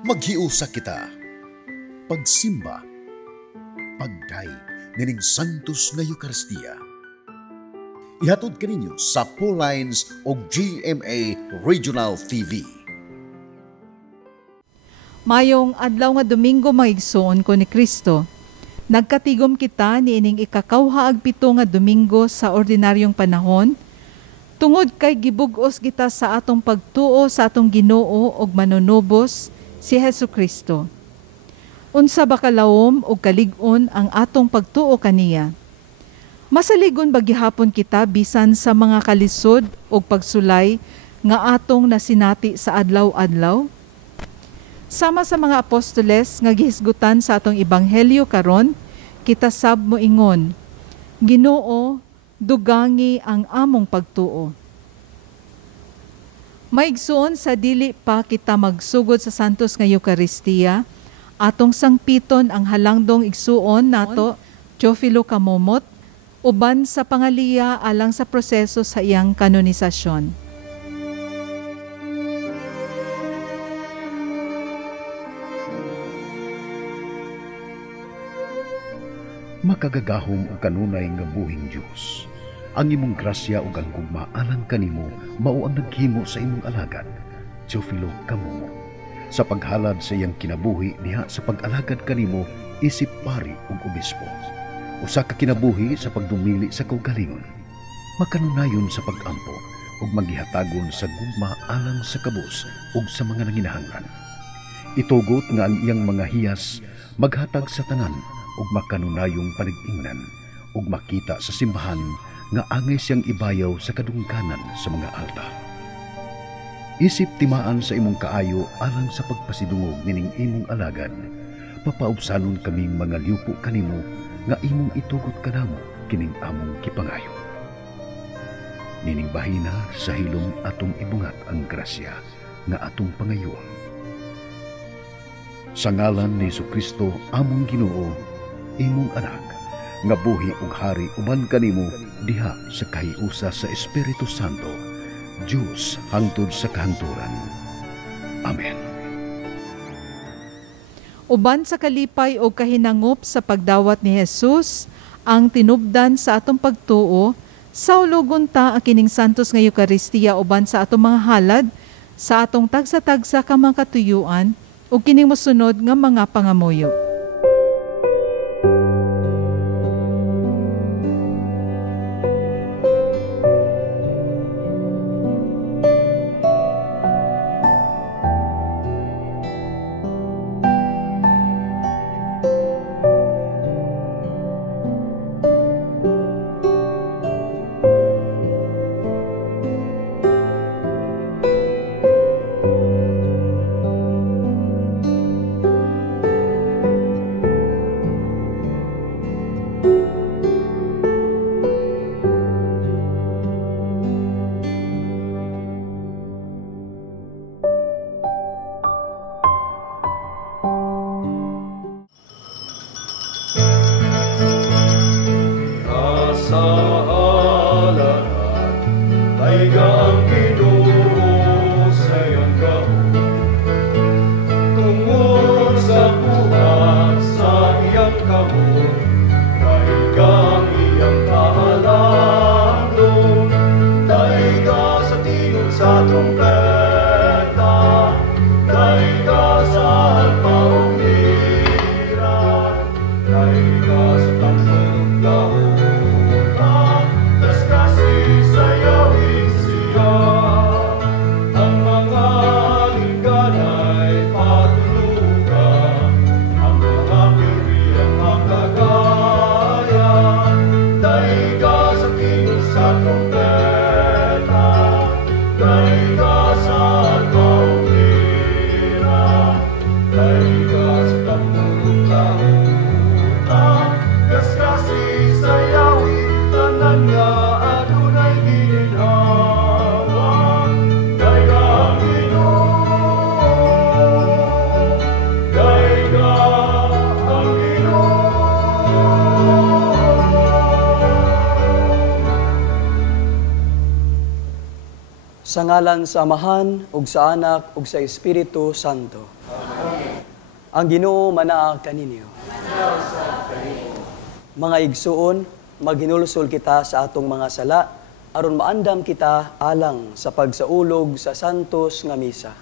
Maghiusa kita. Pagsimba, pagday, nining santos nga Eucharistia. Ihatod kaninyo sa Pauline's o GMA Regional TV. Mayong adlaw nga Domingo maigsoon ko ni Kristo. Nagkatigom kita niining ikakawhaag pito nga Domingo sa ordinaryong panahon, tungod kay gibug-os kita sa atong pagtuo sa atong Ginoo og manunubos si Hesukristo. Unsa ba kalawom o kalig-on ang atong pagtuo kaniya? Masaligon ba gihapon kita bisan sa mga kalisod o pagsulay nga atong nasinati sa adlaw-adlaw? Sama sa mga apostoles nga gihisgutan sa atong ebanghelyo karon, kita sab moingon, Ginoo, dugangi ang among pagtuo. Maigsoon sa dili pa kita magsugod sa santos nga Eucharistia, atong sangpiton ang halangdong igsuon nato, Teofilo Kamomot, uban sa pangaliya alang sa proseso sa iyang kanonisasyon. Makagagahom o kanunay nga buhing Diyos. Ang imong grasya o ang gugma alang kanimo mao ang naghimo sa imong alagad, Teofilo Kamomot, sa paghalad sa iyang kinabuhi niha sa pag-alagad kanimo isip pari ug obispo. Usa ka kinabuhi sa pagdumili sa kaugalingon, makanunayon sa pag-ampo ug maghihatagon sa gugma alang sa kabus ug sa mga nanginahanglan. Itugot nga ang iyang mga hiyas maghatag sa tanan ug makanunayong panig-ingnan ug makita sa simbahan nga angay siyang ibayaw sa kadungkanan sa mga altar. Isip timaan sa imong kaayo alang sa pagpasidungog nining imong alagad, papaubsanon kaming mga liupo kanimo nga imong itugot kanamo kining among kipangayo. Nining bahina sa hilom atong ibungat ang grasya nga atong pangayoon. Sa ngalan ni Jesucristo among Ginoo, imong anak, nga buhi ug hari uban kanimo diha sa kahiusa sa Espiritu Santo, Diyos hangtod sa kahangturan. Amen. Uban sa kalipay o kahinangop sa pagdawat ni Jesus, ang tinubdan sa atong pagtuo, sa ulugon ta ang kining santos nga Eucharistia uban sa atong mga halad, sa atong tagsa-tagsa ka mga katuyuan, o kining mosunod nga mga pangamuyo. Sa ngalan sa Amahan, ug sa Anak, ug sa Espiritu Santo. Amen. Ang Ginoo manaa kaninyo. Mga igsuon, maghinulsol kita sa atong mga sala, aron maandam kita alang sa pagsaulog sa santos nga misa.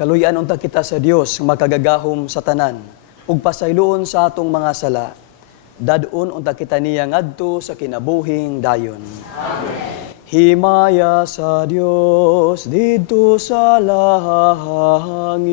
Kaluyan unta kita sa Dios makagagahom sa tanan ug pasayloon sa atong mga sala. Dadon unta kita niya ngadto sa kinabuhing dayon. Amen. Himaya sa Dios didto sa langit.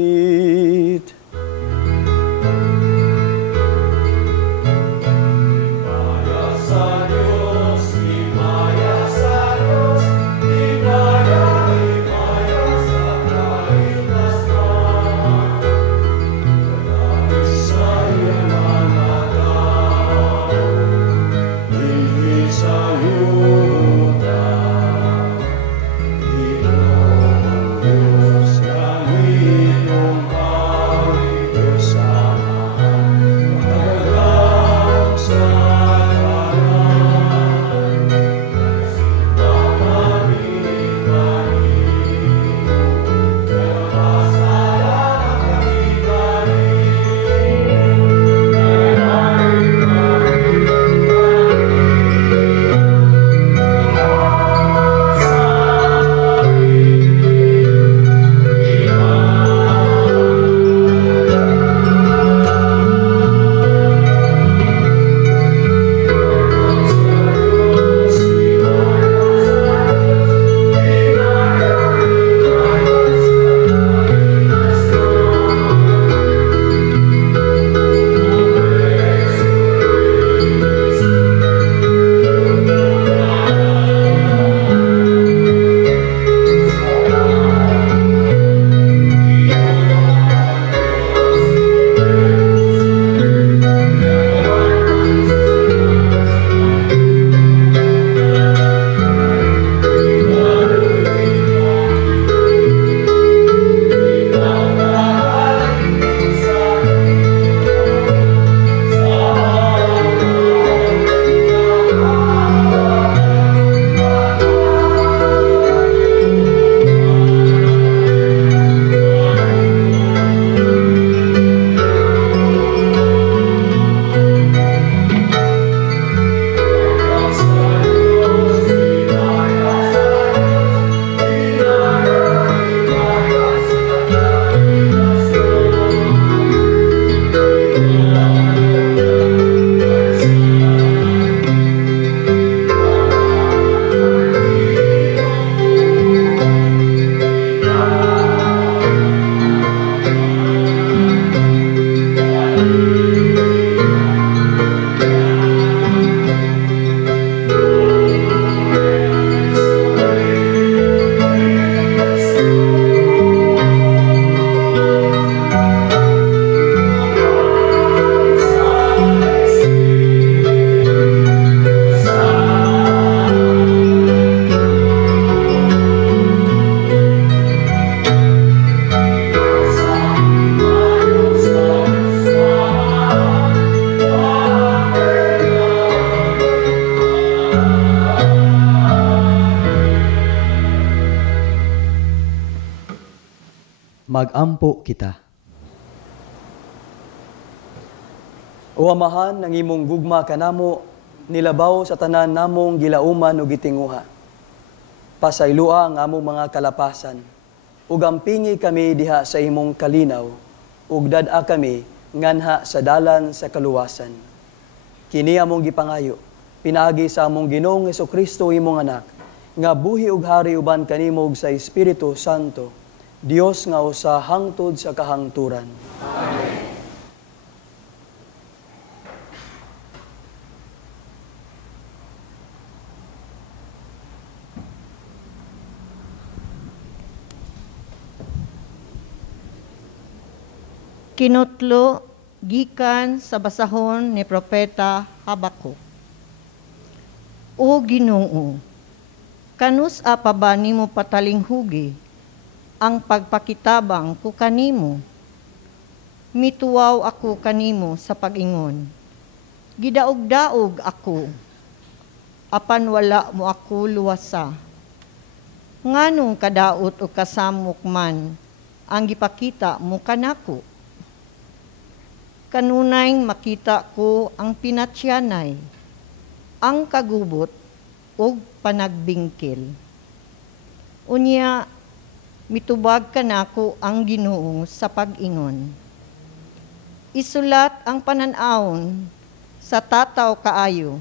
Magampo kita. O Amahan, ng imong gugma kanamo, nilabaw sa tanan namong gilauman o gitinguha. Pasaylua ang among mga kalapasan, ug ampingi kami diha sa imong kalinaw, ug dad-a kami nganha sa dalan sa kaluwasan. Kini among gipangayo, pinaagi sa among Ginoong Hesukristo imong anak, nga buhi ug hari uban kanimo ug sa Espiritu Santo, Dios nga usa hangtod sa kahangturan. Amen. Kinutlo gikan sa basahon ni Propeta Habakuk. O Ginoo, kanus pa ba nimo patalinghugi ang pagpakitabang ko kanimo? Mituwaw ako kanimo sa pag-ingon. Gidaog-daog ako, apan wala mo ako luwasa. Nganong kadaot o kasamok man ang gipakita mo kanako? Kanunay makita ko ang pinatsyanay, ang kagubot o panagbingkil. Unya, mitubag kanako ang Ginoo sa pag-ingon. Isulat ang pananaon sa tataw kaayo,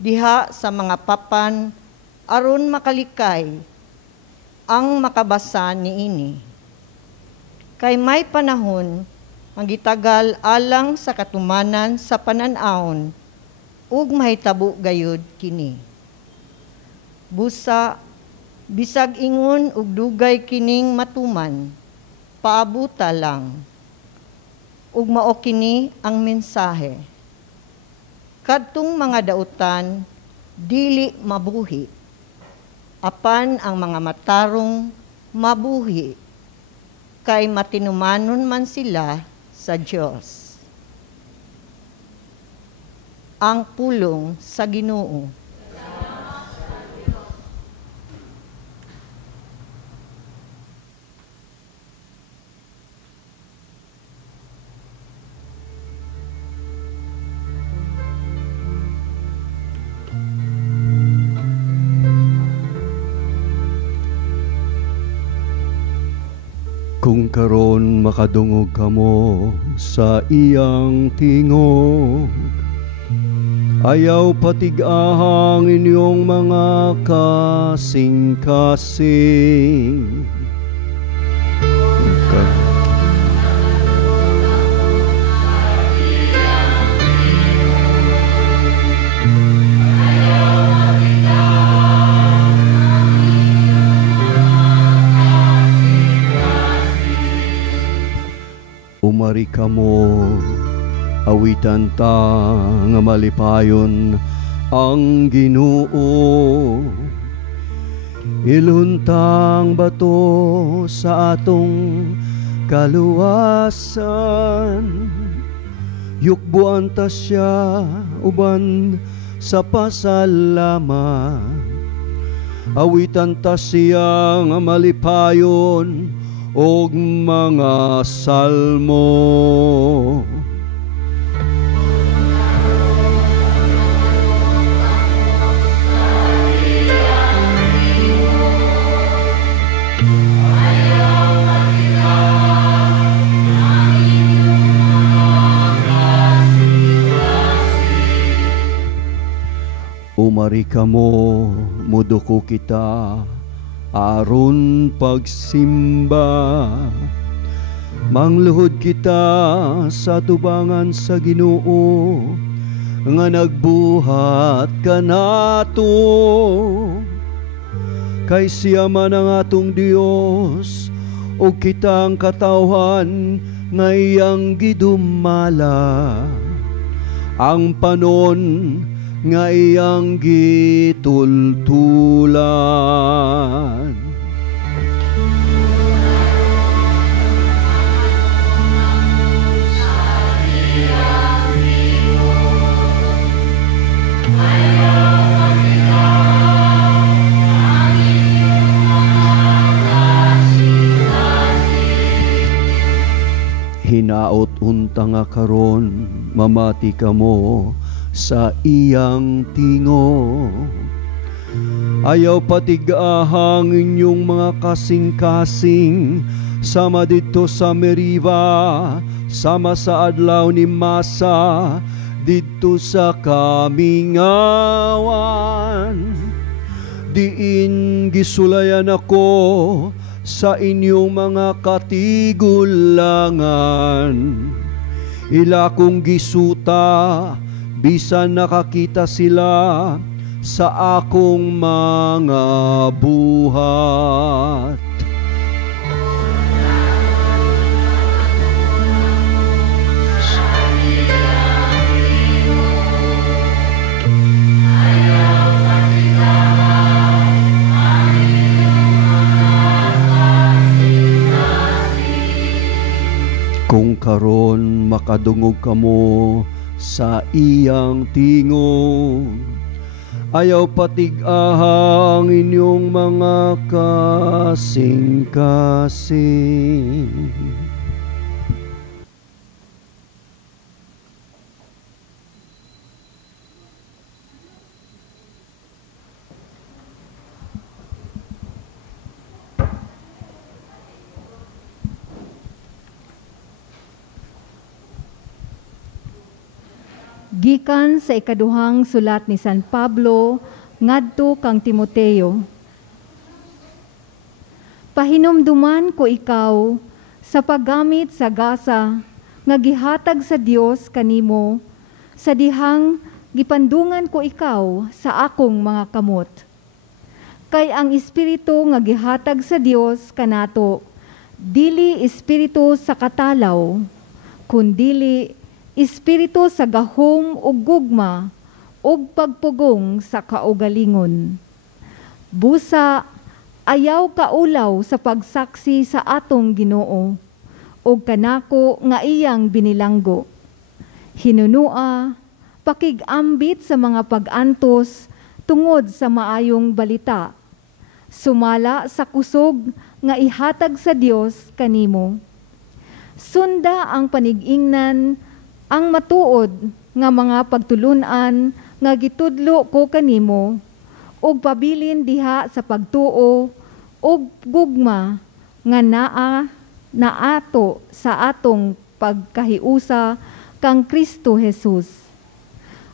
diha sa mga papan, aron makalikay ang makabasa niini. Kay may panahon, ang gitagal alang sa katumanan sa pananaon, ug mahitabo gayud kini. Busa, bisag ingon ug dugay kining matuman, paabuta lang. Ug mao kini ang mensahe. Kadtong mga dautan, dili mabuhi. Apan ang mga matarong mabuhi, kay matinumanon man sila sa Diyos. Ang pulong sa Ginoo. Kung karon makadungog kamo sa iyang tingog, ayaw patig-ahang inyong mga kasing-kasing. Umari kamo, awitan ta nga malipayon ang Ginoo. Iluntang bato sa atong kaluwasan, yukbuan ta siya uban sa pasalamat. Awitan ta siya nga malipayon og mga salmo. Umari kamo, muduko kita, aron pagsimba. Mangluhod kita sa tubangan sa Ginoo, nga nagbuhat kanato. Kay siya man ang atong Dios, o kitang katawhan nga iyang gidumala. Ang panon nga iyang gitultulan. nga karon mamati kamo sa iyang tingo. Ayaw patigahang inyong mga kasing-kasing, sama dito sa Meriva, sama sa adlaw ni Masa, dito sa kamingawan. Diin gisulayan ako sa inyong mga katigulangan. Ila kong gisuta, bisan nakakita sila sa akong mga buhat. Kung karon makadungog kamo sa iyang tingog, ayaw patigahang inyong mga kasing-kasing. Gikan sa ikaduhang sulat ni San Pablo ngadto kang Timoteo. Pahinumduman ko ikaw sa paggamit sa gasa nga gihatag sa Dios kanimo, sa dihang gipandungan ko ikaw sa akong mga kamot. Kay ang espiritu nga gihatag sa Dios kanato, dili espiritu sa katalaw, kundili espiritu sa gahom ug gugma ug pagpugong sa kaugalingon. Busa, ayaw kaulaw sa pagsaksi sa atong Ginoo ug kanako nga iyang binilanggo. Hinunua, pakigambit sa mga pag-antos tungod sa maayong balita. Sumala sa kusog nga ihatag sa Dios kanimo. Sunda ang panigingnan ang matuod nga mga pagtulunan nga gitudlo ko kanimo ug pabilin diha sa pagtuo ug gugma nga naato sa atong pagkahiusa kang Kristo Jesus.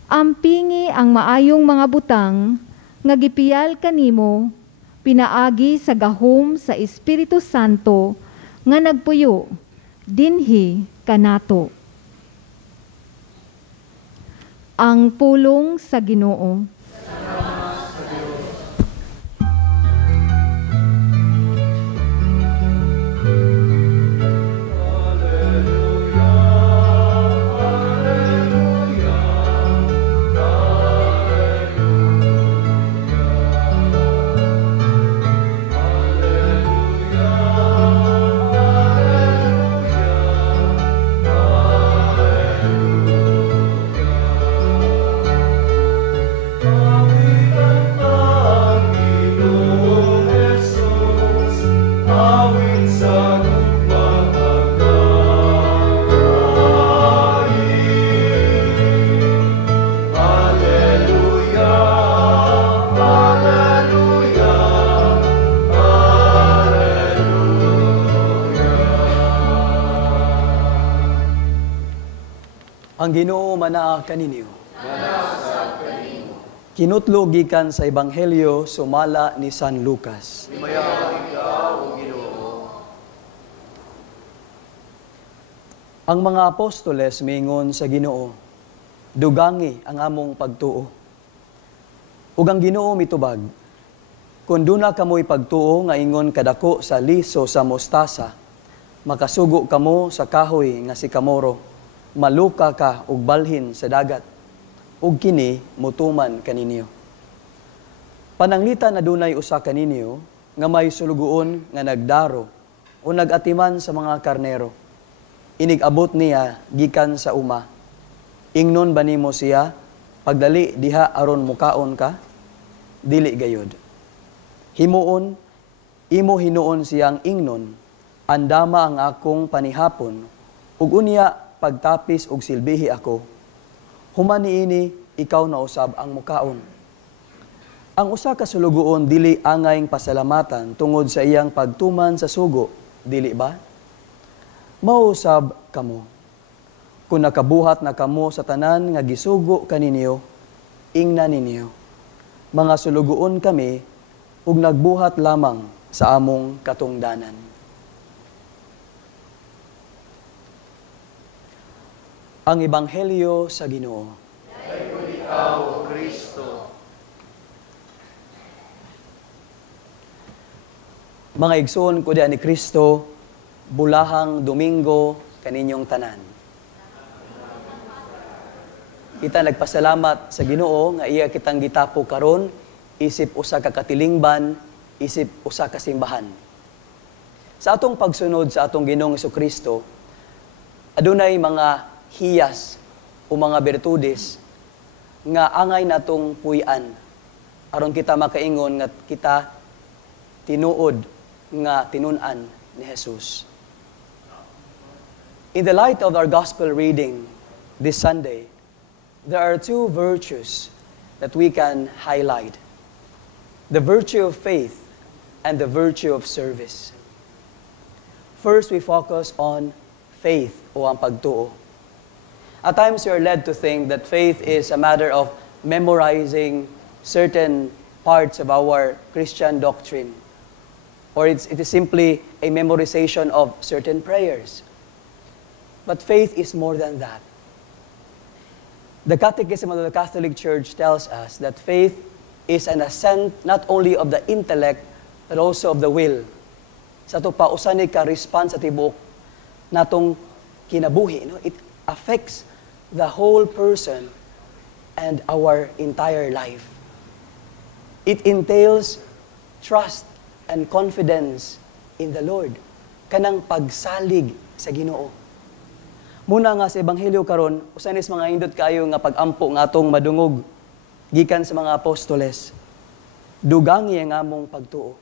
Ampingi ang maayong mga butang nga gipiyal kanimo pinaagi sa gahom sa Espiritu Santo nga nagpuyo dinhi kanato. Ang pulong sa Ginoo. Ang Ginoo manaa kaninyo. Kinutlo gikan sa Ebanghelyo sumala ni San Lucas. Ang mga apostoles mingon sa Ginoo, dugangi ang among pagtuo. Ug ang Ginoo mitubag, kung duna kamoy pagtuo nga ingon kadako sa liso sa mostasa, makasugo kamo sa kahoy nga si kamoro, maluka ka ug balhin sa dagat, ug kini mutuman kaninyo. Pananglitan na dunay usa kaninyo nga may sulugoon nga nagdaro o nagatiman sa mga karnero. Inig-abot niya gikan sa uma. Ingnon ba nimo siya, pagdali diha aron mukaon ka? Dili gayod. Himuon, imo hinuon siyang ingnon, andama ang akong panihapon, ug unya pagtapis og silbihi ako, human niini ikaw na usab ang mukaon. Ang usa ka sulugoon dili angayng pasalamatan tungod sa iyang pagtuman sa sugo, dili ba? Mausab kamo. Kung nakabuhat na kamo sa tanan nga gisugo kaninyo, ingna ninyo. Mga sulugoon kami ug nagbuhat lamang sa among katungdanan. Ang Ebanghelyo sa Ginoo. Dayon ikaw, O Kristo. Mga igsoon ko diha ni Kristo, bulahang Domingo kaninyong tanan. Kita nagpasalamat sa Ginoo nga iya kitang gitapo karon isip usa ka katilingban, isip usa ka simbahan. Sa atong pagsunod sa atong Ginoong Jesucristo, adunay mga hiyas o mga bertudes nga angay natong puy-an aron kita makaingon nga kita tinuod nga tinun-an ni Jesus. In the light of our gospel reading this Sunday, there are two virtues that we can highlight. The virtue of faith and the virtue of service. First, we focus on faith o ang pagtuo. At times, we are led to think that faith is a matter of memorizing certain parts of our Christian doctrine. Or it is simply a memorization of certain prayers. But faith is more than that. The Catechism of the Catholic Church tells us that faith is an assent not only of the intellect, but also of the will. Sa ito pa, usanay ka response sa tibok natong kinabuhi. No? It affects the whole person and our entire life. It entails trust and confidence in the Lord. Kanang pagsalig sa Ginoo. Muna nga sa Ebanghelyo karon, usanis mga indot kayo nga pag-ampo nga atong madungog gikan sa mga apostoles. Dugangi ang among pagtuo.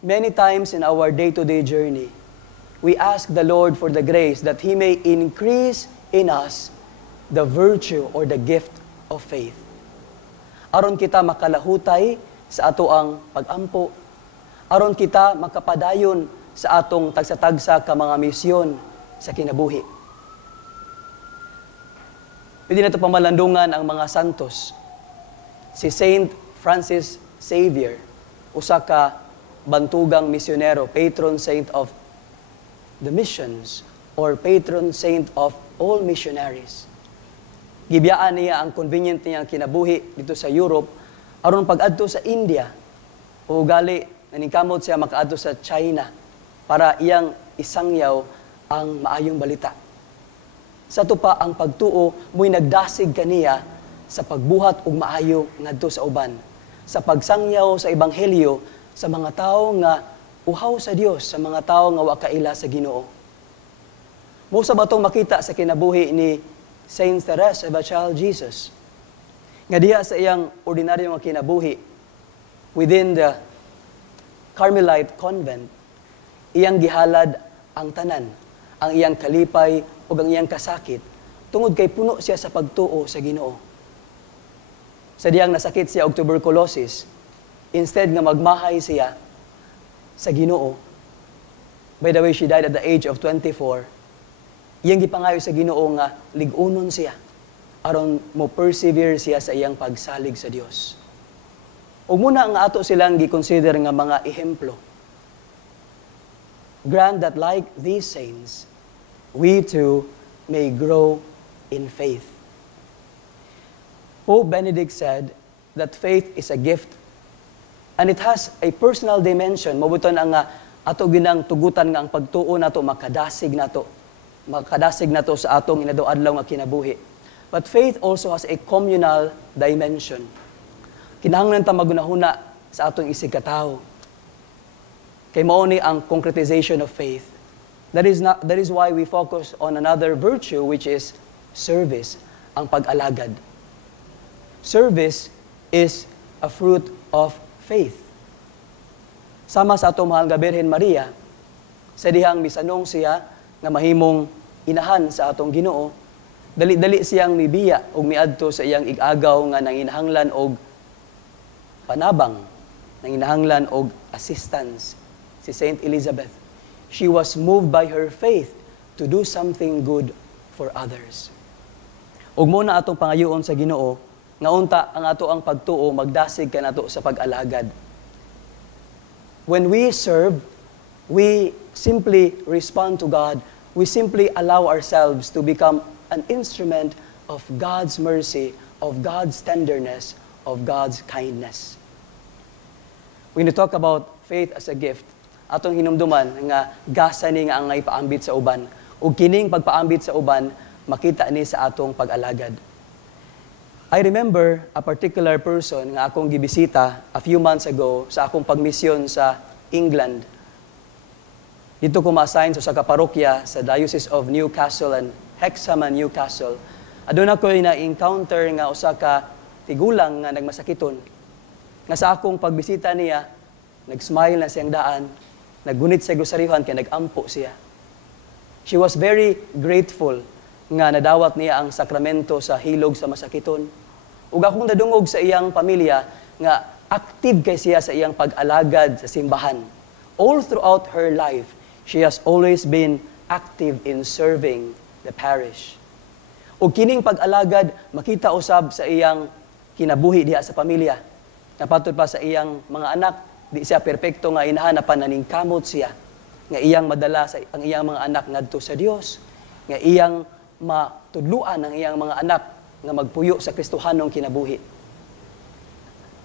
Many times in our day-to-day journey, we ask the Lord for the grace that He may increase in us the virtue or the gift of faith. Aron kita makalahutay sa ato ang pag-ampo, aron kita makapadayon sa atong tagsa-tagsa ka mga misyon sa kinabuhi. Pwede na ito pamalandungan ang mga santos. Si Saint Francis Xavier, usa ka bantugang misyonero, patron saint of the missions, or patron saint of all missionaries. Gibiyaan niya ang convenient niya kinabuhi dito sa Europe, aron pag-adto sa India, o gali, naningkamot siya makaadto sa China, para iyang isangyaw ang maayong balita. Sa ito pa ang pagtuo, mo'y nagdasig kaniya sa pagbuhat ug maayo ngadto sa uban, sa pagsangyaw sa Ebanghelyo sa mga tao nga uhaw sa Dios, sa mga tao nga wa kaila sa Ginoo. Mo sa batong makita sa kinabuhi ni Saint Therese of a Child Jesus, nga diha sa iyang ordinaryo nga kinabuhi within the Carmelite convent, iyang gihalad ang tanan, ang iyang kalipay o ang iyang kasakit, tungod kay puno siya sa pagtuo sa Ginoo. Sa diyang nasakit siya og tuberculosis, instead nga magmahay siya sa Ginoo, by the way, she died at the age of 24, iyang gipangayo sa Ginoo nga ligunon siya, aron mo persevere siya sa iyang pagsalig sa Dios. Ug muna nga ato silang gi-consider nga mga ehemplo. Grant that like these saints, we too may grow in faith. Pope Benedict said that faith is a gift and it has a personal dimension. Mabuton ang ato ginang tugutan nga ang pagtuo nato makadasig nato sa atong inadto-adlaw nga kinabuhi. But faith also has a communal dimension. Kinahanglan ta magunahuna sa atong isig katao. Kay mao ni ang concretization of faith. That is why we focus on another virtue, which is service, ang pag-alagad. Service is a fruit of faith. Sama sa atong mahal nga Birhen Maria, sa dihang misanong siya nga mahimong inahan sa atong Ginoo, dali-dali siyang mibiya o miadto sa iyang igagaw nga nanginahanglan og panabang, nanginahanglan og assistance, si Saint Elizabeth. She was moved by her faith to do something good for others. Ug mo na atong pangayoon sa Ginoo, nga unta ang ato ang pagtuo magdasig kanato sa pag-alagad. When we serve, we simply respond to God. We simply allow ourselves to become an instrument of God's mercy, of God's tenderness, of God's kindness. When you talk about faith as a gift, atong hinumduman nga gasa ni nga ang ipaambit sa uban, ug kining pagpaambit sa uban makita ni sa atong pag-alagad. I remember a particular person nga akong gibisita a few months ago sa akong pagmisyon sa England. Dito ko ma-assign sa kaparokya sa Diocese of Newcastle and Hexham and Newcastle. Aduna ko na-encounter nga usa ka tigulang nga nagmasakiton. Nga sa akong pagbisita niya, nag-smile na siyang daan, naggunit sa gusarihan kaya nag-ampo siya. She was very grateful nga nadawat niya ang sakramento sa hilog sa masakiton. Ug akong nadungog sa iyang pamilya nga active kay siya sa iyang pag-alagad sa simbahan. All throughout her life, she has always been active in serving the parish. Ug kining pag-alagad makita usab sa iyang kinabuhi diha sa pamilya. Napatod pa sa iyang mga anak, di siya perpekto nga inahanapan naning kamot siya. Nga iyang madala sa ang iyang mga anak ngadto sa Dios. Nga iyang matudluan ang iyang mga anak nga magpuyo sa Kristohanong kinabuhi.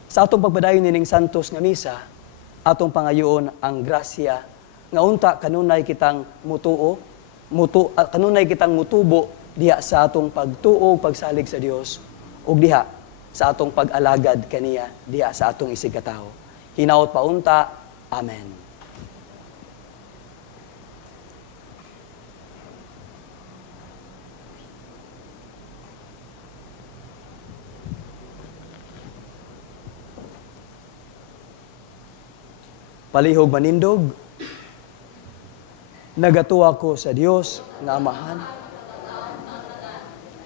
Sa atong pagbadayon nining santos nga misa, atong pangayoon ang grasya nga unta kanunay kitang kanunay kitang mutubo diha sa atong pagtuo pagsalig sa Dios ug diha sa atong pag-alagad kaniya diha sa atong isigkatawo. Hinaot paunta. Amen. Palihog manindog, nagatuwa ko sa Dios nga Amahan,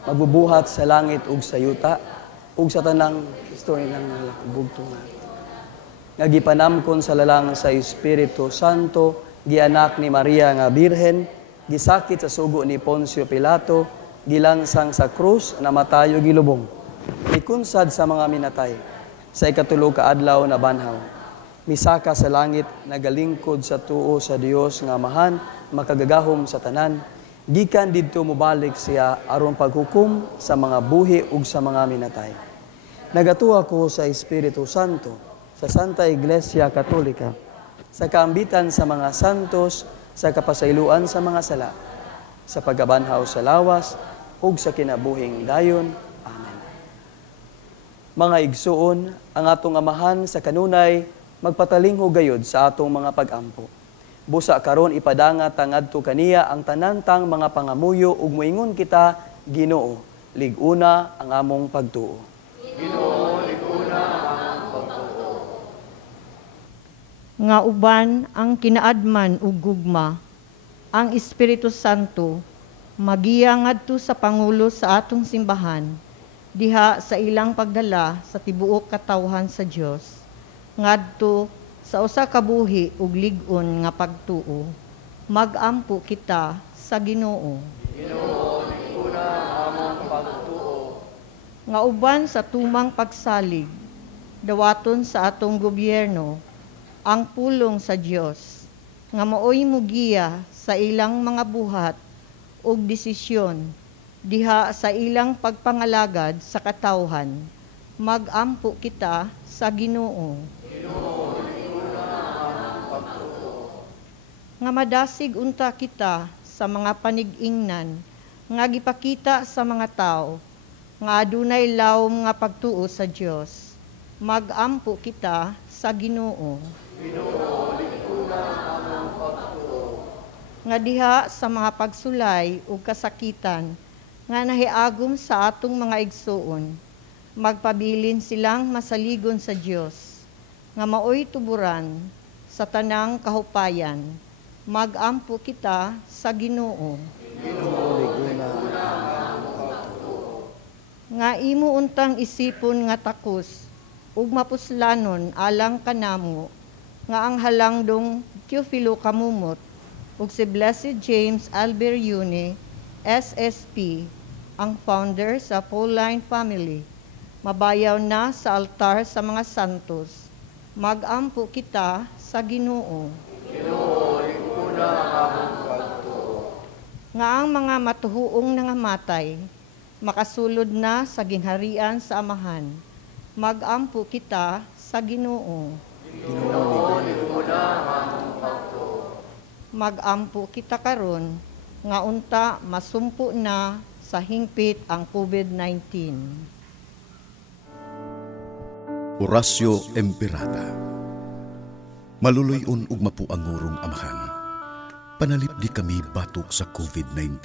magbubuhat sa langit ug sa yuta, ug sa tanang istorya ng bugtungan. Nga gipanamkon sa lalang sa Espiritu Santo, gianak ni Maria nga Birhen, gisakit sa sugo ni Poncio Pilato, gilansang sa krus, namatayo gilubong, ikunsad sa mga minatay, sa ikatulog ka adlaw na banhaw. Misaka sa langit, nagalingkod sa tuo sa Dios nga Amahan, makagagahom sa tanan. Gikan didto mobalik siya aron paghukom sa mga buhi ug sa mga minatay. Nagatuwa ko sa Espiritu Santo, sa Santa Iglesia Katolika, sa kaambitan sa mga santos, sa kapasayloan sa mga sala, sa pagabanhaw sa lawas ug sa kinabuhing dayon. Amen. Mga igsuon, ang atong Amahan sa kanunay magpatalingho gayud sa atong mga pag-ampo. Busa karon ipadanga ngadto kaniya ang tanantang mga pangamuyo ug moingon kita, Ginoo, lig-una ang among pagtuo. Ginoo, lig-una ang among pagtuo. Nga uban ang kinaadman ug gugma, ang Espiritu Santo magiya ngadto sa pangulo sa atong simbahan, diha sa ilang pagdala sa tibuok katawhan sa Dios. Ngadto sa usa ka buhi ug lig-on nga pagtuo, magampo kita sa Ginoo. Ginoo, lig-una ang among pagtuo. Nga uban sa tumang pagsalig, dawaton sa atong gobyerno, ang pulong sa Dios, nga maoy mugiya sa ilang mga buhat ug desisyon, diha sa ilang pagpangalagad sa katawhan, magampo kita sa Ginoo. Nga madasig unta kita sa mga panig-ingnan, nga gipakita sa mga tao, nga adunay lawom nga pagtuo sa Dios. Magampo kita sa Ginoo. Nga diha sa mga pagsulay ug kasakitan, nga nahiagom sa atong mga igsuon, magpabilin silang masaligon sa Dios, nga maoy tuburan sa tanang kahupayan, Magampo kita sa Ginoo. Nga imo untang isipon nga takos, ug mapuslanon alang kanamo, nga ang halangdong Teofilo Kamumot, ug si Blessed James Alberiune, SSP, ang founder sa Pauline Family, mabayaw na sa altar sa mga santos. Magampo kita sa Ginoo. Ginoo, iguna among pagtuo. Nga ang mga matuhuong nangamatay, makasulod na sa gingharian sa Amahan. Magampo kita sa Ginoo. Ginoo, iguna among pagtuo. Magampo kita karon, nga unta masumpo na sa hingpit ang COVID-19. Orasyo Emperata. Maluloy-on ug mapuangurong Amahan. Panalip di kami batok sa COVID-19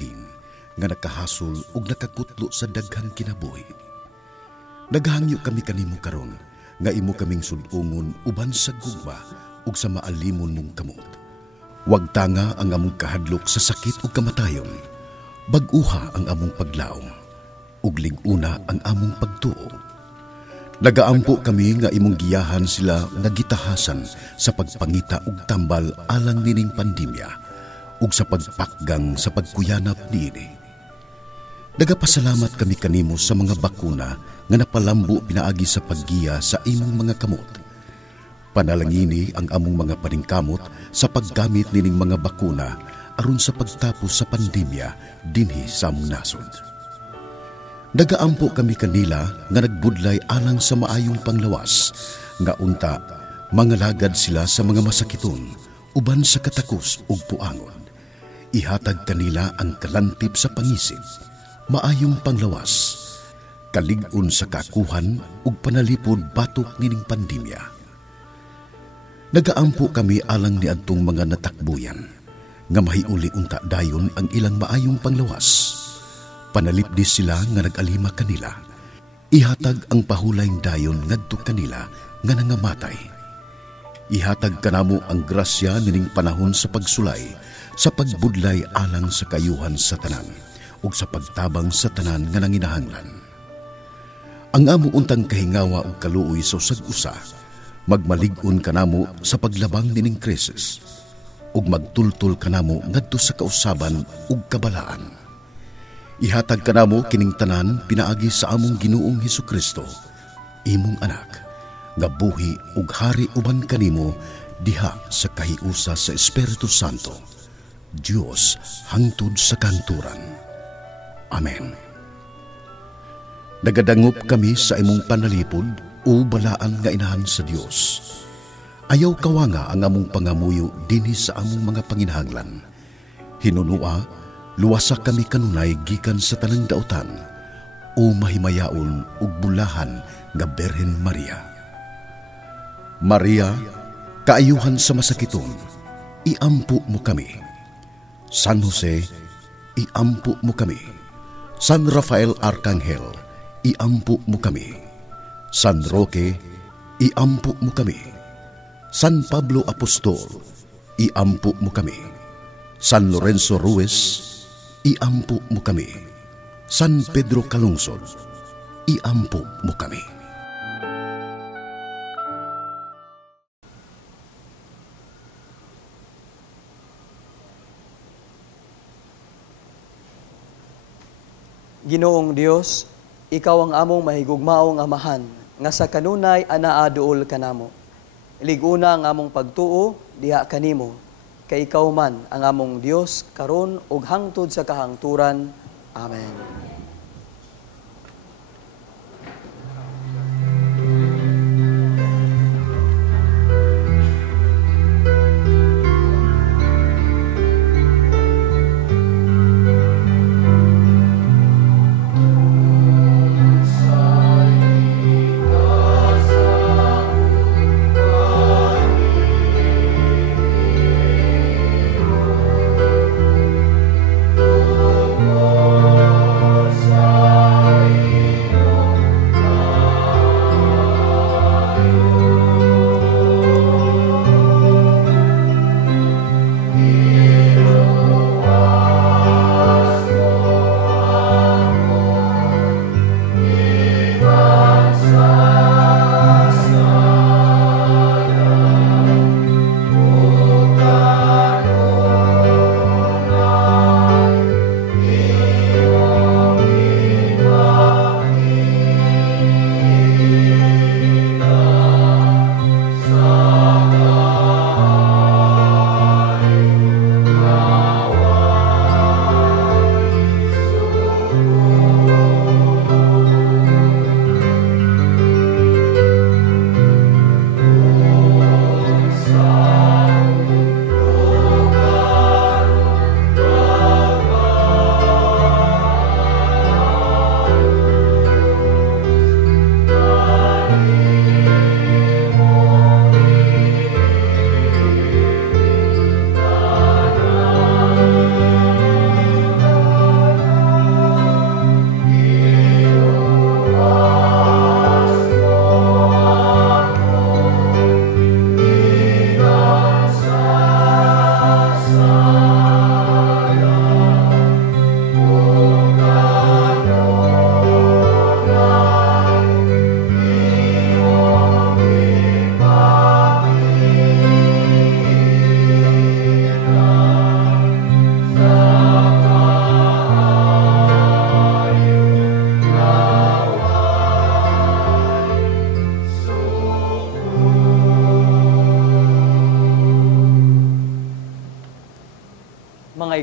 nga nakahasol ug nakakutlo sa daghang kinabuhi. Naghangyo kami kanimo karon nga imo kaming sud-ungon uban sa gugma ug sa maalimon mong kamot. Wag tanga ang among kahadlok sa sakit ug kamatayon. Bag-uha ang among paglaom ug lig-una ang among pagtuo. Nagaampo kami nga imong giyahan sila nga gitahasan sa pagpangita ug tambal alang nining pandemya ug sa pagpakgang sa pagkuyanap niini. Nagapasalamat kami kanimo sa mga bakuna nga napalambo pinaagi sa paggiya sa imong mga kamot. Panalangini ang among mga paningkamot sa paggamit nining mga bakuna aron sa pagtapos sa pandemya dinhi sa among nasod. Nagaampo kami kanila nga nagbudlay alang sa maayong panglawas, nga unta, mangalagad sila sa mga masakiton, uban sa katakos ug puangon. Ihatag kanila ang kalantip sa pangisip, maayong panglawas, kalig-on sa kakuhan ug panalipod batok nining pandemya. Nagaampo kami alang ni adtong mga natakbuyan, nga mahiuli unta dayon ang ilang maayong panglawas. Panalipdi sila nga nag-alima kanila. Ihatag ang pahulayng dayon ngadto kanila nga nangamatay. Ihatag kanamo ang grasya nining panahon sa pagsulay, sa pagbudlay alang sa kayuhan sa tanan, ug sa pagtabang sa tanan nga nanginahanglan. Ang amo untang kahingawa ug kaluoy sa usag-usa, magmalig-on kanamo sa paglabang nining krisis, ug magtultol kanamo ngadto sa kausaban ug kabalaan. Ihatag kanamo kining tanan pinaagi sa among Ginoong Hesukristo, imong anak, nga buhi ug hari uban kanimo diha sa kahiusa sa Espiritu Santo, Dios hangtod sa kanturan. Amen. Nagadangop kami sa imong panalipod o balaan nga inahan sa Dios. Ayaw kawanga ang among pangamuyo dinhi sa among mga panginahanglan. Hinunua, luwasa kami kanunay gikan sa tanang dautan, o mahimayaon ug bulahan nga Berhen Maria. Maria, kaayuhan sa masakiton, iampo mo kami. San Jose, iampo mo kami. San Rafael Arcangel, iampo mo kami. San Roque, iampo mo kami. San Pablo Apostol, iampo mo kami. San Lorenzo Ruiz, iampo mo kami. San Pedro Calungsod, iampo mo kami. Ginoong Dios, ikaw ang among mahigugmaong amahan, nga sa kanunay anaaduol kanamo. Iliguna ang among pagtuo diha kanimo, kay ikaw man ang among Dios karon ug hangtod sa kahangturan. Amen.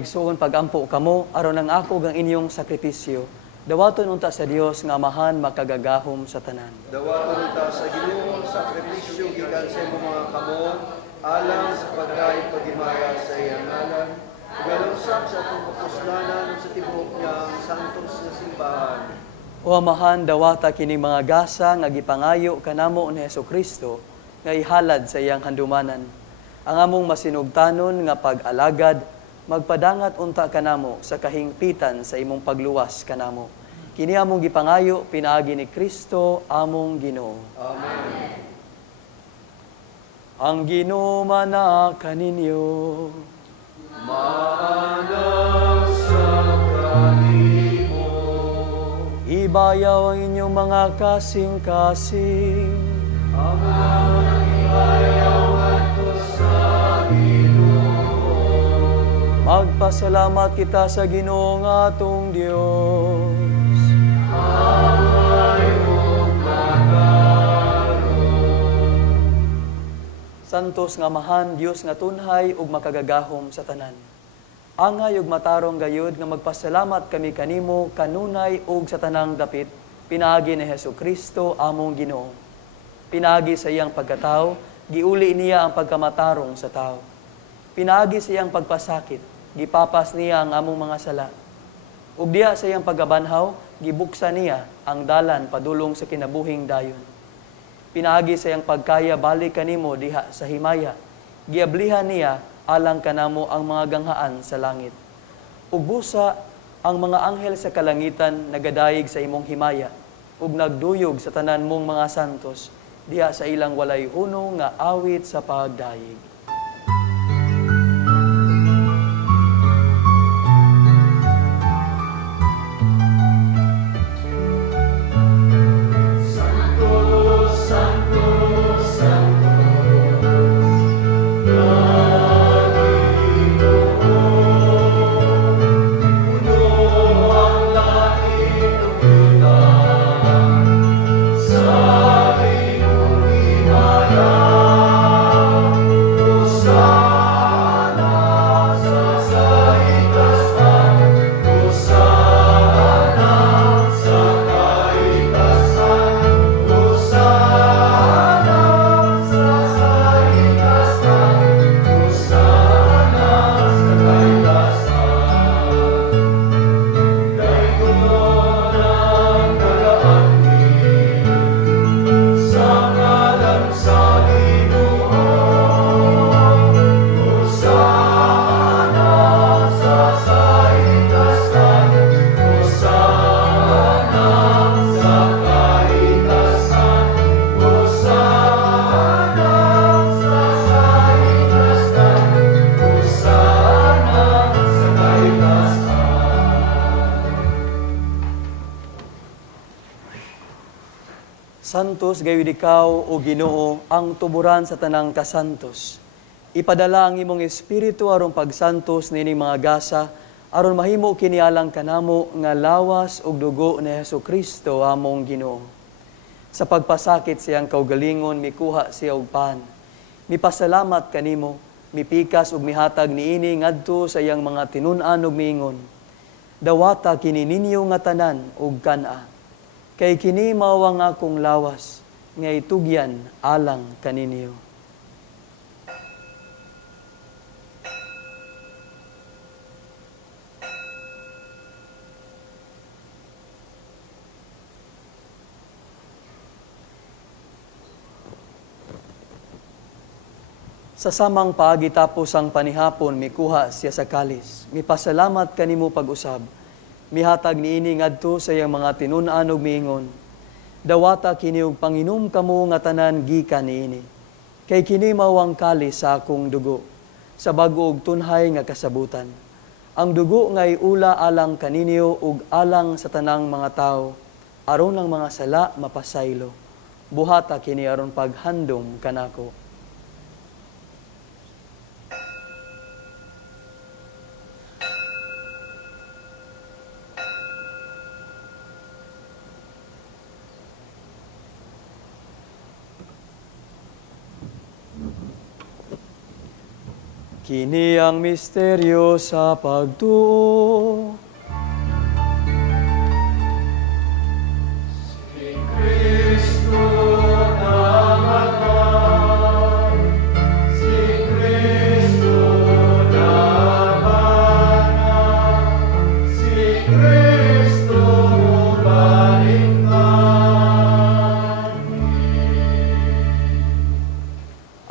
maigsoon pagampo kamo aron ang ako ang inyong sakripisyo. Dawaton unta sa Dios nga amahan makagagahom sa tanan. Dawaton ta sa Ginoo sa sakripisyo gikan sa imong mga kamo alang sa pagkain paghimaya sa iyang ngalan. Ugalusak sa atong kapuslanan sa tibuok niyang santos nga simbahan. O amahan, dawata kini mga gasa nga gipangayo kanamo ni Hesukristo nga ihalad sa iyang handumanan. Ang among masinugtanon nga pag-alagad magpadangat unta kanamo sa kahingpitan sa imong pagluwas kanamo. Kini among gipangayo pinaagi ni Kristo among Ginoo. Amen. Ang Ginoo mana kaninyo. Maanang sa kanimo. Ibayaw ang inyong mga kasing-kasing. Amang ibayaw ato sa Ginoo. Magpasalamat kita sa Ginoo nga atong Dios. Amay ug magaro. Santos nga mahan, Dios nga tunhay ug makagagahom sa tanan. Angay ug matarong gayud nga magpasalamat kami kanimo kanunay ug sa tanang dapit pinaagi ni Hesukristo among Ginoo. Pinaagi sa iyang pagkatao, giuli niya ang pagkamatarong sa tao. Pinaagi sa iyang pagpasakit, gipapas niya ang among mga sala. Ug diha sa iyang pagabanhaw, gibuksa niya ang dalan padulong sa kinabuhing dayon. Pinaagi sa iyang pagkaya balik kanimo diha sa himaya. Giablihan niya alang kanamo ang mga ganghaan sa langit. Ug busa ang mga anghel sa kalangitan nagadayeg sa imong himaya ug nagduyog sa tanan mong mga santos diha sa ilang walay hunong nga awit sa pagdayeg. Santos gayud ikaw o Ginoo ang tuburan sa tanang kasantos. Ipadala ang imong espiritu aron pagsantos nining mga gasa aron mahimo kinialang kanamo nga lawas ug dugo ni Hesukristo among Ginoo. Sa pagpasakit siyang kaugalingon mikuha siya og pan. Mipasalamat kanimo, mipikas ug mihatag niini ngadto sa iyang mga tinun-an ug miingon. Dawata kini ninyo nga tanan ug kana. Kay kini mao ang akong lawas, nga itugyan alang kaninyo. Sa samang paagitapos ang panihapon, mikuha siya sa kalis. Mipasalamat kanimo pag-usab. Mihatag niini ngadto sa iyang mga tinun-an ug miingon. Dawata kini og panginom kamo nga tanan gikan niini. Kay kini mao ang kalis sa akong dugo, sa bag-o ug tunhay nga kasabutan. Ang dugo nga iula alang kaninyo ug alang sa tanang mga tao, aron ang mga sala mapasaylo. Buhata kini aron paghandom kanako. Kini ang misteryo sa pagtuo.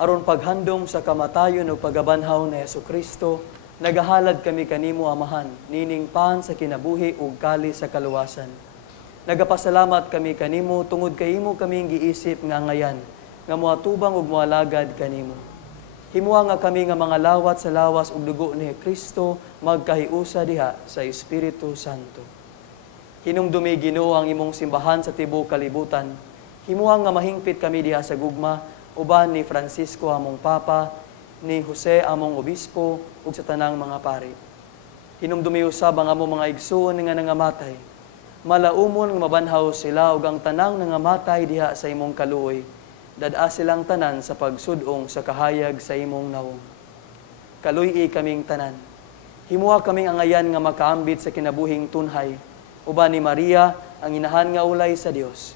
Aron paghandom sa kamatayon o pagabanhaw ni Jesucristo, nagahalad kami kanimo Amahan, nining pan sa kinabuhi ug kali sa kaluwasan. Nagapasalamat kami kanimo tungod kay imo kaming giisip nga ngayan, nga moatubang ug moalagad kanimo. Himuha nga kami nga mga lawat sa lawas ug dugo ni Kristo magkahiusa diha sa Espiritu Santo. Hinumdumi Ginoo ang imong simbahan sa tibuok kalibutan. Himuha nga mahingpit kami diha sa gugma uban ni Francisco among Papa, ni Jose among Obispo, ug sa tanang mga pari. Hinumdumi usab ang among mga igsoon nga nangamatay. Malaumon nga mabanhaw sila ug ang tanang nangamatay diha sa imong kaluoy. Dad-a silang tanan sa pagsudong sa kahayag sa imong nawong. Kaluy-i kaming tanan. Himuha kaming angayan nga makaambit sa kinabuhing tunhay. Uban ni Maria, ang inahan nga ulay sa Dios.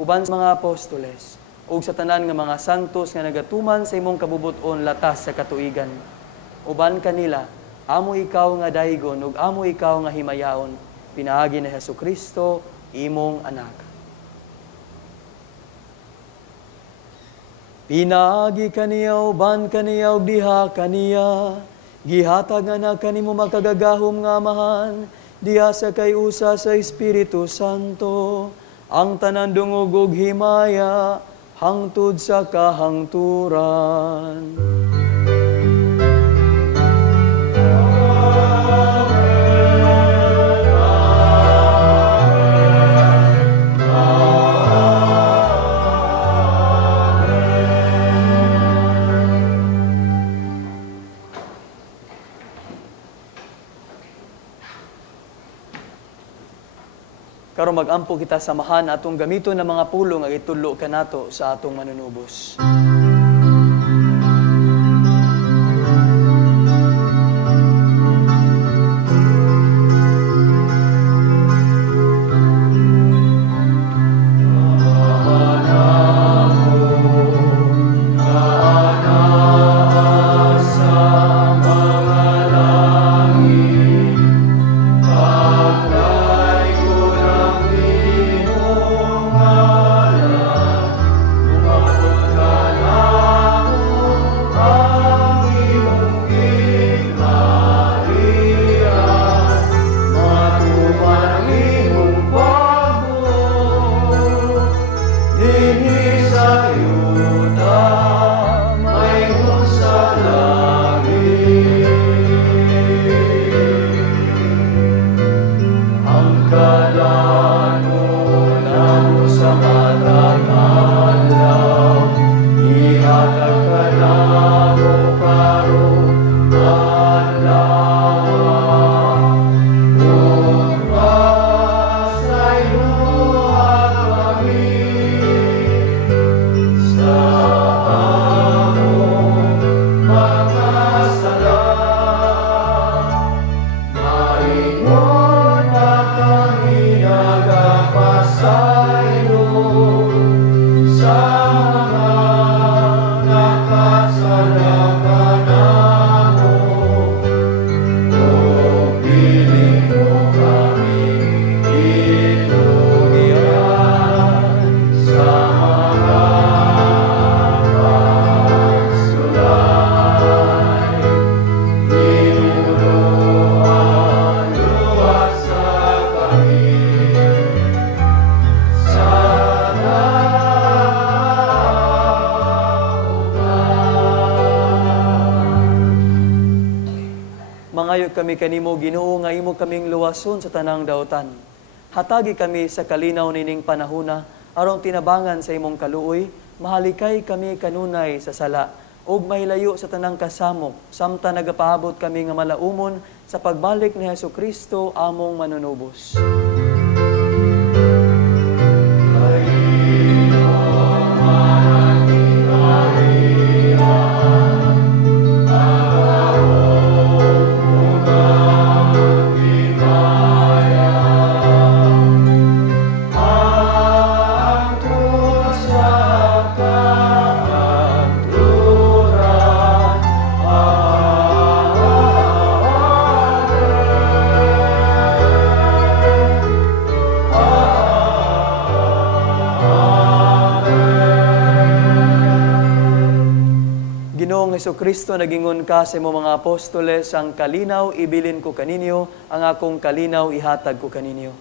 Uban sa mga apostoles, ug sa tanan nga mga santos nga nagatuman sa imong kabubuton latas sa katuigan. Uban kanila, amo ikaw nga daygon ug amo ikaw nga himayaon, pinaagi ni Jesucristo, imong anak. Pinaagi kaniya uban kaniya ug diha kaniya, gihatag nga na kanimo makagagahom nga Amahan, diha sa kayusa sa Espiritu Santo, ang tanan dungog ug himaya, hangtod sa kahangturan. Karon mag-ampo kita samahan atong gamiton ng mga pulong nga itudlo kanato sa atong manunubos. Mangayog kami kanimo Ginoo nga imo kaming luwason sa tanang daotan. Hatagi kami sa kalinaw nining panahona aron tinabangan sa imong kaluoy, mahalikay kami kanunay sa sala ug mahilayo sa tanang kasamok samtang nagapaabot kami nga malaumon sa pagbalik ni Jesucristo among manunubos. Maria, Ginoong Hesukristo, nagingon ka sa imong mga apostoles, ang kalinaw ibilin ko kaninyo, ang akong kalinaw ihatag ko kaninyo.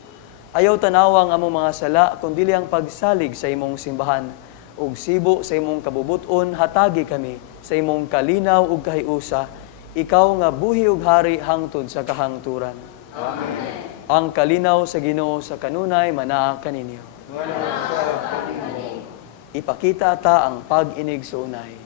Ayaw tanawang among mga sala, kundi ang pagsalig sa imong simbahan. Ug sibo sa imong kabubuton, hatagi kami sa imong kalinaw ug kahiusa, ikaw nga buhi ug hari hangtod sa kahangturan. Amen. Ang kalinaw sa Ginoo sa kanunay manaa kaninyo. Ipakita ta ang pag-inig sa unay.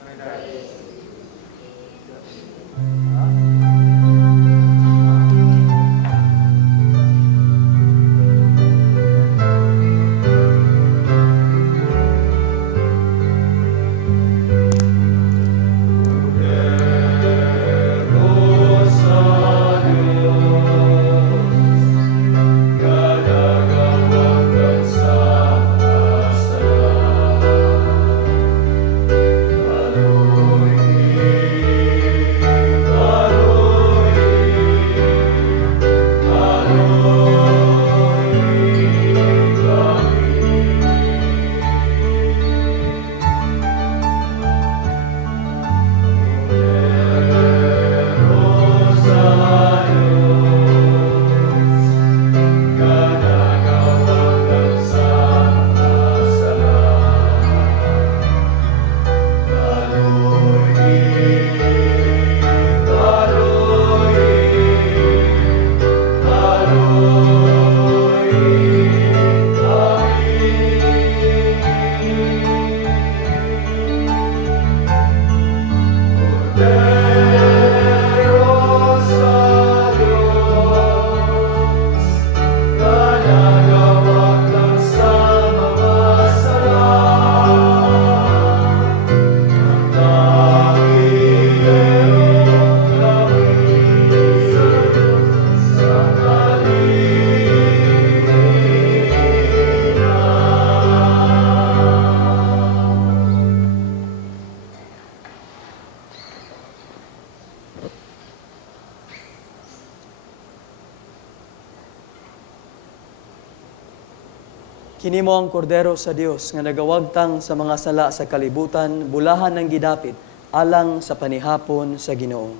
Kini mo ang kordero sa Dios nga nagawagtang sa mga sala sa kalibutan, bulahan ng gidapit, alang sa panihapon sa Ginoo.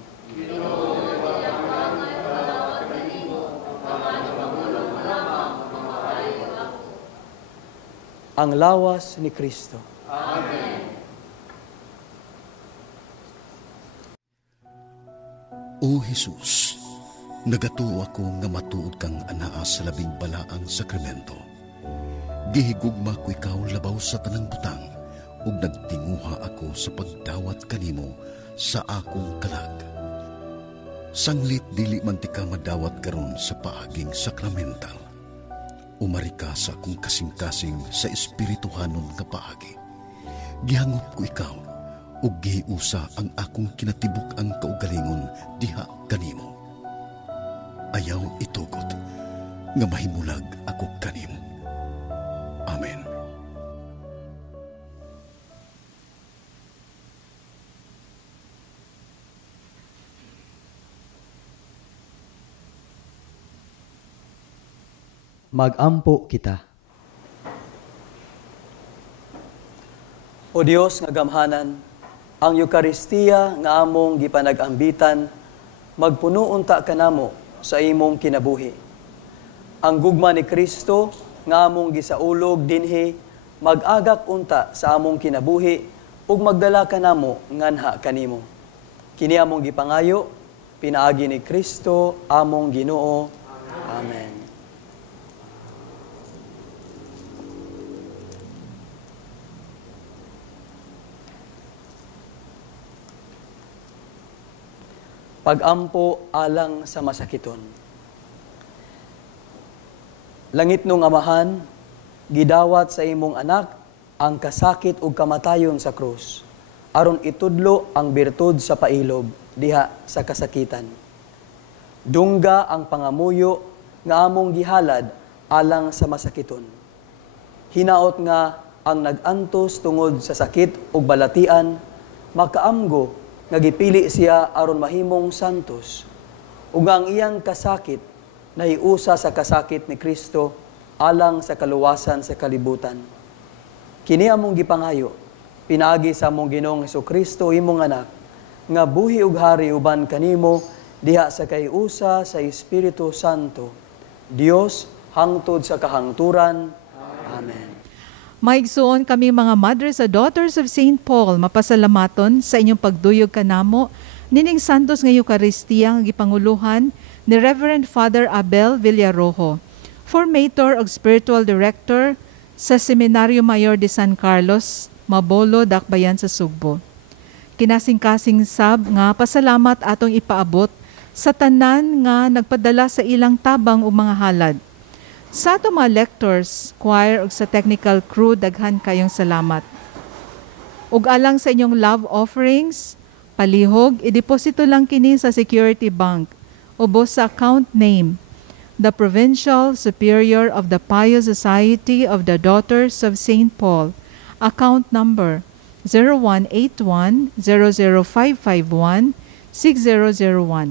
Ang lawas ni Kristo. Amen. O Jesus, nagatuo ako nga matuod kang anaa sa labing balaang sakramento. Gihigugma ko ikaw labaw sa tanang butang, ug nagtinguha ako sa pagdawat kanimo sa akong kalag. Sanglit dili man ti ka madawat karon sa paaging sakramental. Umari ka sa akong kasing-kasing sa espirituhanon nga paagi. Gihangop ko ikaw, ug gihiusa ang akong kinatibuk ang kaugalingon diha kanimo. Ayaw itugot nga mahimulag ako kanimo. Amen. Magampo kita. O Dios nga gamhanan, ang Eukaristiya nga among gipanag-ambitan, magpuno unta kanamo sa imong kinabuhi. Ang gugma ni Kristo nga among gisaulog dinhi, mag-agak unta sa among kinabuhi ug magdala kanamo nganha kanimo. Kini among gipangayo, pinaagi ni Kristo among Ginoo. Amen. Pagampo alang sa masakiton. Langit nung Amahan, gidawat sa imong anak ang kasakit ug kamatayon sa krus, aron itudlo ang birtud sa pailob diha sa kasakitan. Dungga ang pangamuyo nga among gihalad alang sa masakiton. Hinaot nga ang nag-antos tungod sa sakit ug balatian, makaamgo nga gipili siya aron mahimong santos, ug ang iyang kasakit nahiusa sa kasakit ni Kristo alang sa kaluwasan sa kalibutan. Kini among gipangayo, pinaagi sa among Ginoong Hesukristo imong anak, nga buhi ug hari uban kanimo, diha sa kayusa sa Espiritu Santo, Dios hangtod sa kahangturan. Amen. Maigsuon kami mga mothers and daughters of St. Paul, mapasalamaton sa inyong pagduyog kanamo, nining santos nga Eucharistia nga gipanguluhan ni Reverend Father Abel Villarojo, Formator ug Spiritual Director sa Seminario Mayor de San Carlos, Mabolo, Dakbayan sa Sugbo. Kinasing-kasing sab nga pasalamat atong ipaabot sa tanan nga nagpadala sa ilang tabang o mga halad. Sa ato mga lectors, choir ug sa technical crew, daghan kayong salamat. Ug alang sa inyong love offerings, palihog, ideposito lang kini sa Security Bank, ubos sa account name, the Provincial Superior of the Pious Society of the Daughters of St. Paul, account number 0181-00551-6001.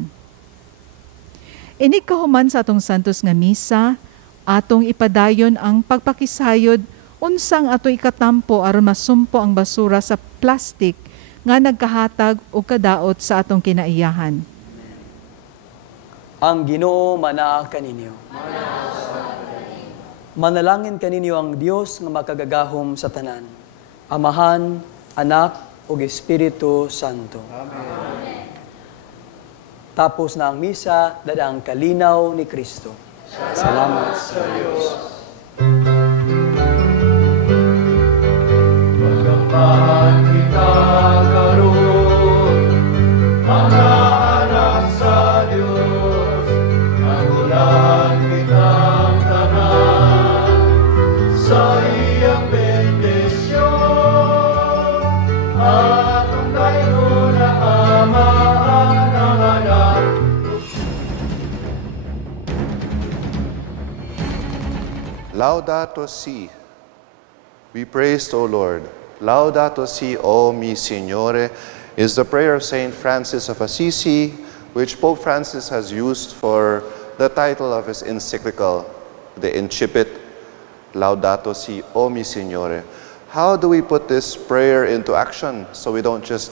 Ini kahuman sa atong santos nga misa, atong ipadayon ang pagpakisayod unsang ato ikatampo aron masumpo ang basura sa plastic nga nagkahatag o kadaot sa atong kinaiyahan. Ang Ginoo manaa kaninyo. Manalangin kaninyo ang Dios nga makagagahom sa tanan, Amahan, Anak, ug Espiritu Santo. Amen. Tapos na ang misa, dadaang kalinaw ni Kristo. Salamat sa Diyos. Pagkampahan kita karon, mga anak sa Diyos, nagulan kitang tanan, sa iyang bendisyon, atong kayo na amaan ang anak. Laudato Si. We praise, O Lord. Laudato Si, O mi Signore, is the prayer of Saint Francis of Assisi, which Pope Francis has used for the title of his encyclical, the incipit, Laudato Si, O mi Signore. How do we put this prayer into action so we don't just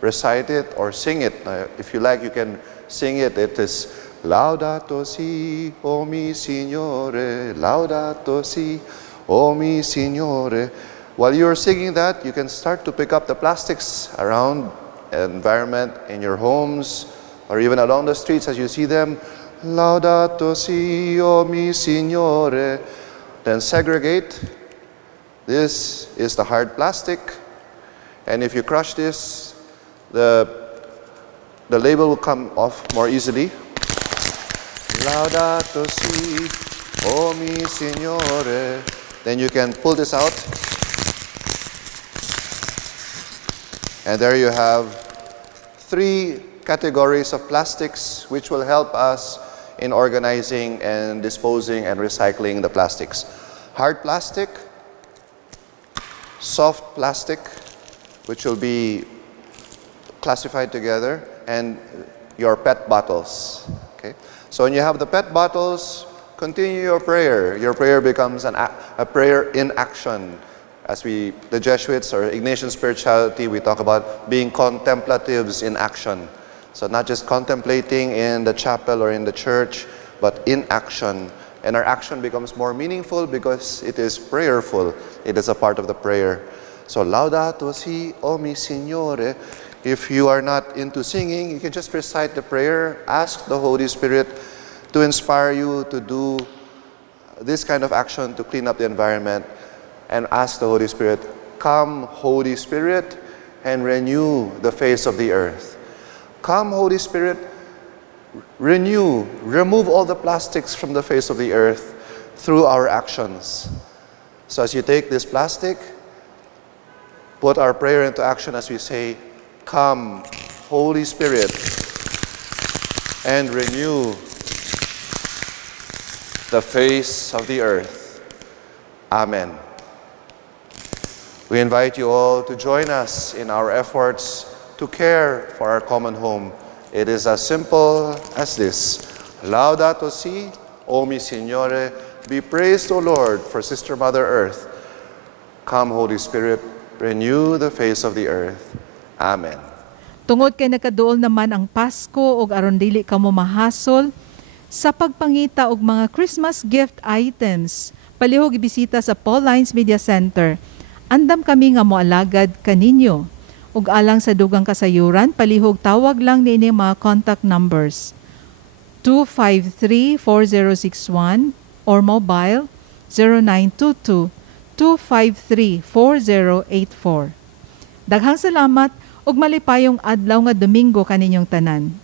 recite it or sing it? If you like, you can sing it. It is Laudato Si, O mi Signore, Laudato Si, O mi Signore. While you're singing that, you can start to pick up the plastics around the environment, in your homes, or even along the streets as you see them. Laudato Si, O mi Signore. Then segregate. This is the hard plastic. And if you crush this, the label will come off more easily. Laudato Si, O mi Signore. Then you can pull this out. And there you have 3 categories of plastics which will help us in organizing and disposing and recycling the plastics. Hard plastic, soft plastic, which will be classified together, and your PET bottles. Okay? So when you have the PET bottles, continue your prayer. Your prayer becomes a prayer in action. As the Jesuits or Ignatian spirituality, we talk about being contemplatives in action. So not just contemplating in the chapel or in the church, but in action. And our action becomes more meaningful because it is prayerful. It is a part of the prayer. So Laudato Si, O mi Signore. If you are not into singing, you can just recite the prayer. Ask the Holy Spirit to inspire you to do this kind of action to clean up the environment. And ask the Holy Spirit, come Holy Spirit, and renew the face of the earth. Come Holy Spirit, renew, remove all the plastics from the face of the earth through our actions. So as you take this plastic, put our prayer into action as we say, come Holy Spirit, and renew the face of the earth. Amen. We invite you all to join us in our efforts to care for our common home. It is as simple as this. Laudato Si, O mi Signore, be praised, O Lord, for Sister Mother Earth. Come, Holy Spirit, renew the face of the earth. Amen. Tungod kay nakaduol naman ang Pasko ug aron dili kamo mahasol sa pagpangita og mga Christmas gift items, palihog ibisita sa Paulines Media Center. Andam kami nga moalagad kaninyo. Ug alang sa dugang kasayuran, palihog tawag lang niini mga contact numbers 253-4061 or mobile 0922-253-4084. Daghang salamat ug malipayong adlaw nga Domingo kaninyong tanan.